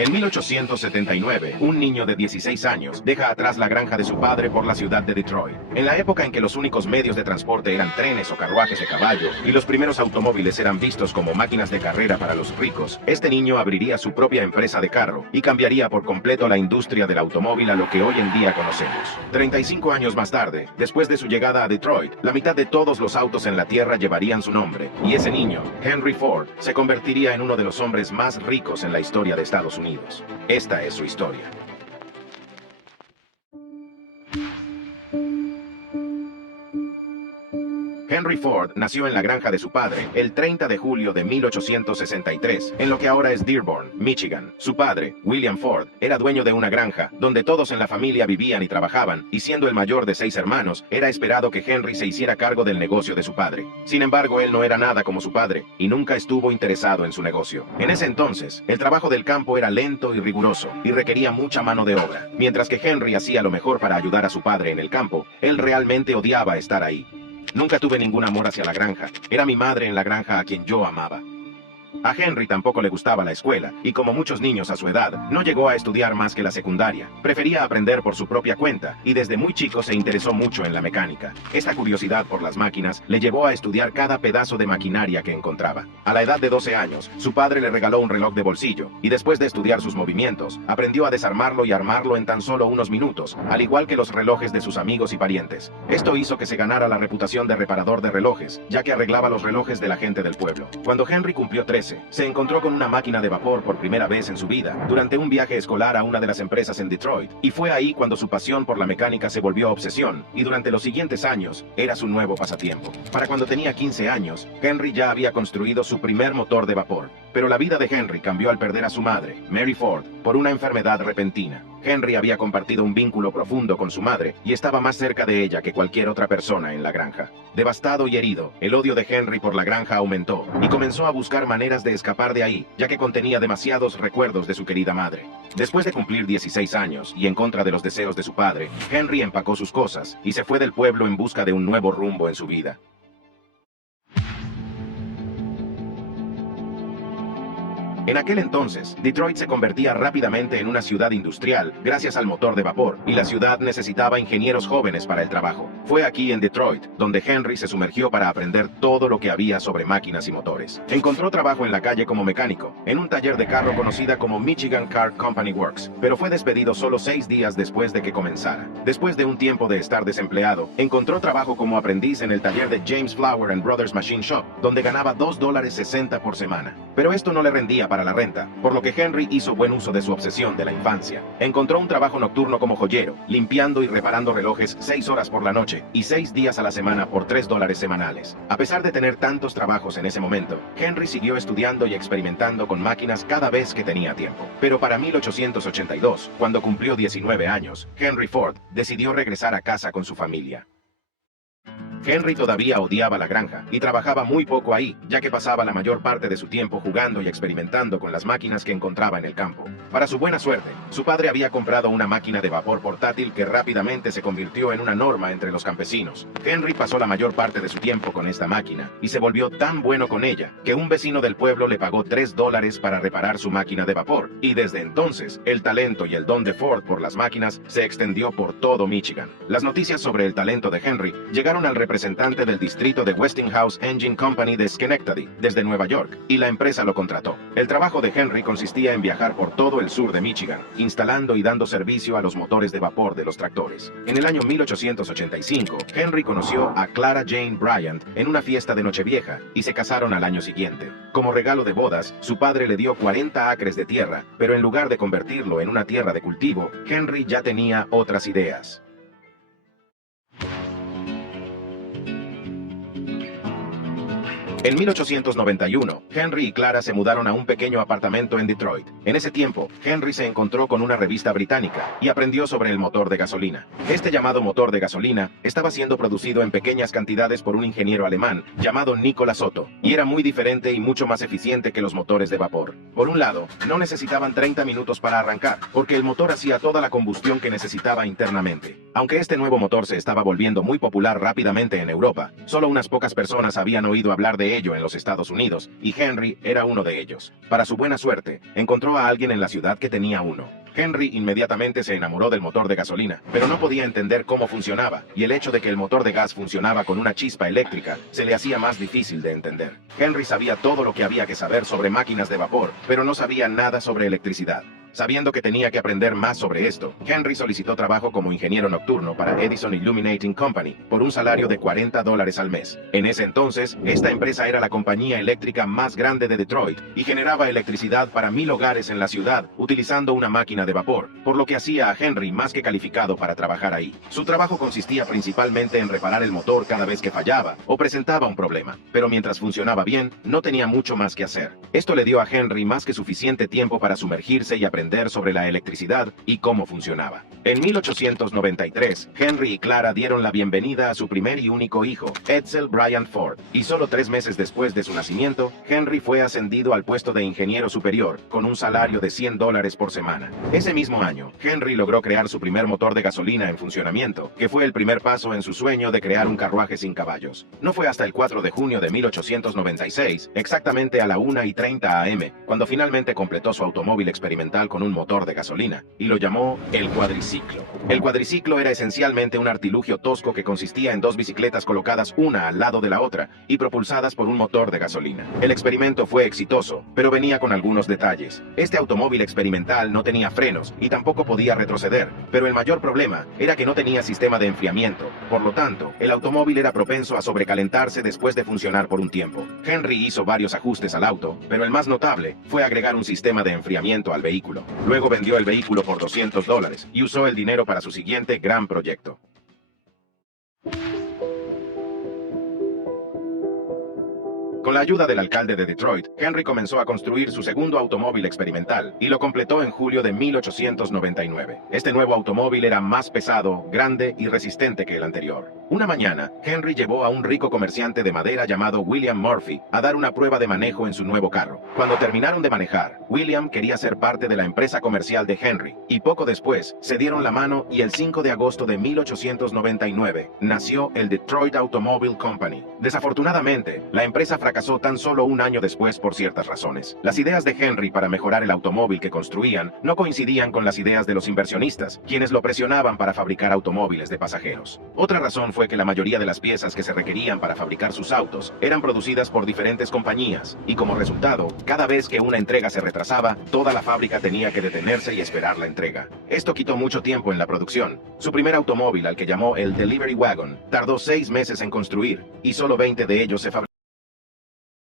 En 1879, un niño de 16 años deja atrás la granja de su padre por la ciudad de Detroit. En la época en que los únicos medios de transporte eran trenes o carruajes de caballo y los primeros automóviles eran vistos como máquinas de carrera para los ricos, este niño abriría su propia empresa de carro y cambiaría por completo la industria del automóvil a lo que hoy en día conocemos. 35 años más tarde, después de su llegada a Detroit, la mitad de todos los autos en la tierra llevarían su nombre, y ese niño, Henry Ford, se convertiría en uno de los hombres más ricos en la historia de Estados Unidos. Esta es su historia. Henry Ford nació en la granja de su padre el 30 de julio de 1863, en lo que ahora es Dearborn, Michigan. Su padre, William Ford, era dueño de una granja, donde todos en la familia vivían y trabajaban, y siendo el mayor de 6 hermanos, era esperado que Henry se hiciera cargo del negocio de su padre. Sin embargo, él no era nada como su padre, y nunca estuvo interesado en su negocio. En ese entonces, el trabajo del campo era lento y riguroso, y requería mucha mano de obra. Mientras que Henry hacía lo mejor para ayudar a su padre en el campo, él realmente odiaba estar ahí. Nunca tuve ningún amor hacia la granja. Era mi madre en la granja a quien yo amaba. A Henry tampoco le gustaba la escuela, y como muchos niños a su edad, no llegó a estudiar más que la secundaria. Prefería aprender por su propia cuenta, y desde muy chico se interesó mucho en la mecánica. Esta curiosidad por las máquinas le llevó a estudiar cada pedazo de maquinaria que encontraba. A la edad de 12 años, su padre le regaló un reloj de bolsillo, y después de estudiar sus movimientos, aprendió a desarmarlo y armarlo en tan solo unos minutos, al igual que los relojes de sus amigos y parientes. Esto hizo que se ganara la reputación de reparador de relojes, ya que arreglaba los relojes de la gente del pueblo. Cuando Henry cumplió 13, se encontró con una máquina de vapor por primera vez en su vida, durante un viaje escolar a una de las empresas en Detroit, y fue ahí cuando su pasión por la mecánica se volvió obsesión, y durante los siguientes años, era su nuevo pasatiempo. Para cuando tenía 15 años, Henry ya había construido su primer motor de vapor, pero la vida de Henry cambió al perder a su madre, Mary Ford, por una enfermedad repentina. Henry había compartido un vínculo profundo con su madre y estaba más cerca de ella que cualquier otra persona en la granja. Devastado y herido, el odio de Henry por la granja aumentó y comenzó a buscar maneras de escapar de ahí, ya que contenía demasiados recuerdos de su querida madre. Después de cumplir 16 años y en contra de los deseos de su padre, Henry empacó sus cosas y se fue del pueblo en busca de un nuevo rumbo en su vida. En aquel entonces, Detroit se convertía rápidamente en una ciudad industrial gracias al motor de vapor, y la ciudad necesitaba ingenieros jóvenes para el trabajo. Fue aquí en Detroit donde Henry se sumergió para aprender todo lo que había sobre máquinas y motores. Encontró trabajo en la calle como mecánico, en un taller de carro conocida como Michigan Car Company Works, pero fue despedido solo 6 días después de que comenzara. Después de un tiempo de estar desempleado, encontró trabajo como aprendiz en el taller de James Flower & Brothers Machine Shop, donde ganaba $2.60 por semana. Pero esto no le rendía para la renta, por lo que Henry hizo buen uso de su obsesión de la infancia. Encontró un trabajo nocturno como joyero, limpiando y reparando relojes 6 horas por la noche y 6 días a la semana por $3 semanales. A pesar de tener tantos trabajos en ese momento, Henry siguió estudiando y experimentando con máquinas cada vez que tenía tiempo. Pero para 1882, cuando cumplió 19 años, Henry Ford decidió regresar a casa con su familia. Henry todavía odiaba la granja y trabajaba muy poco ahí, ya que pasaba la mayor parte de su tiempo jugando y experimentando con las máquinas que encontraba en el campo. Para su buena suerte, su padre había comprado una máquina de vapor portátil que rápidamente se convirtió en una norma entre los campesinos. Henry pasó la mayor parte de su tiempo con esta máquina y se volvió tan bueno con ella que un vecino del pueblo le pagó $3 para reparar su máquina de vapor, y desde entonces el talento y el don de Ford por las máquinas se extendió por todo Michigan. Las noticias sobre el talento de Henry llegaron al representante del distrito de Westinghouse Engine Company de Schenectady, desde Nueva York, y la empresa lo contrató. El trabajo de Henry consistía en viajar por todo el sur de Michigan, instalando y dando servicio a los motores de vapor de los tractores. En el año 1885, Henry conoció a Clara Jane Bryant en una fiesta de Nochevieja y se casaron al año siguiente. Como regalo de bodas, su padre le dio 40 acres de tierra, pero en lugar de convertirlo en una tierra de cultivo, Henry ya tenía otras ideas. En 1891, Henry y Clara se mudaron a un pequeño apartamento en Detroit. En ese tiempo, Henry se encontró con una revista británica y aprendió sobre el motor de gasolina. Este llamado motor de gasolina estaba siendo producido en pequeñas cantidades por un ingeniero alemán llamado Nicolas Otto, y era muy diferente y mucho más eficiente que los motores de vapor. Por un lado, no necesitaban 30 minutos para arrancar, porque el motor hacía toda la combustión que necesitaba internamente. Aunque este nuevo motor se estaba volviendo muy popular rápidamente en Europa, solo unas pocas personas habían oído hablar de de ello en los Estados Unidos, y Henry era uno de ellos. Para su buena suerte, encontró a alguien en la ciudad que tenía uno. Henry inmediatamente se enamoró del motor de gasolina, pero no podía entender cómo funcionaba, y el hecho de que el motor de gas funcionaba con una chispa eléctrica se le hacía más difícil de entender. Henry sabía todo lo que había que saber sobre máquinas de vapor, pero no sabía nada sobre electricidad. Sabiendo que tenía que aprender más sobre esto, Henry solicitó trabajo como ingeniero nocturno para Edison Illuminating Company por un salario de $40 al mes. En ese entonces, esta empresa era la compañía eléctrica más grande de Detroit y generaba electricidad para 1000 hogares en la ciudad utilizando una máquina de vapor, por lo que hacía a Henry más que calificado para trabajar ahí. Su trabajo consistía principalmente en reparar el motor cada vez que fallaba o presentaba un problema, pero mientras funcionaba bien, no tenía mucho más que hacer. Esto le dio a Henry más que suficiente tiempo para sumergirse y aprender sobre la electricidad y cómo funcionaba. En 1893, Henry y Clara dieron la bienvenida a su primer y único hijo, Edsel Bryant Ford, y solo 3 meses después de su nacimiento, Henry fue ascendido al puesto de ingeniero superior, con un salario de $100 por semana. Ese mismo año, Henry logró crear su primer motor de gasolina en funcionamiento, que fue el primer paso en su sueño de crear un carruaje sin caballos. No fue hasta el 4 de junio de 1896, exactamente a la 1:30 AM, cuando finalmente completó su automóvil experimental con un motor de gasolina, y lo llamó el cuadriciclo. El cuadriciclo era esencialmente un artilugio tosco que consistía en 2 bicicletas colocadas una al lado de la otra y propulsadas por un motor de gasolina. El experimento fue exitoso, pero venía con algunos detalles. Este automóvil experimental no tenía frenos y tampoco podía retroceder, pero el mayor problema era que no tenía sistema de enfriamiento. Por lo tanto, el automóvil era propenso a sobrecalentarse después de funcionar por un tiempo. Henry hizo varios ajustes al auto, pero el más notable fue agregar un sistema de enfriamiento al vehículo. Luego vendió el vehículo por $200 y usó el dinero para su siguiente gran proyecto. Con la ayuda del alcalde de Detroit, Henry comenzó a construir su segundo automóvil experimental y lo completó en julio de 1899. Este nuevo automóvil era más pesado, grande y resistente que el anterior. Una mañana, Henry llevó a un rico comerciante de madera llamado William Murphy a dar una prueba de manejo en su nuevo carro. Cuando terminaron de manejar, William quería ser parte de la empresa comercial de Henry, y poco después se dieron la mano y el 5 de agosto de 1899 nació el Detroit Automobile Company. Desafortunadamente, la empresa fracasó tan solo un año después por ciertas razones. Las ideas de Henry para mejorar el automóvil que construían no coincidían con las ideas de los inversionistas, quienes lo presionaban para fabricar automóviles de pasajeros. Otra razón fue que la mayoría de las piezas que se requerían para fabricar sus autos eran producidas por diferentes compañías, y como resultado, cada vez que una entrega se retrasaba, toda la fábrica tenía que detenerse y esperar la entrega. Esto quitó mucho tiempo en la producción. Su primer automóvil, al que llamó el Delivery Wagon, tardó 6 meses en construir, y solo 20 de ellos se fabricaron.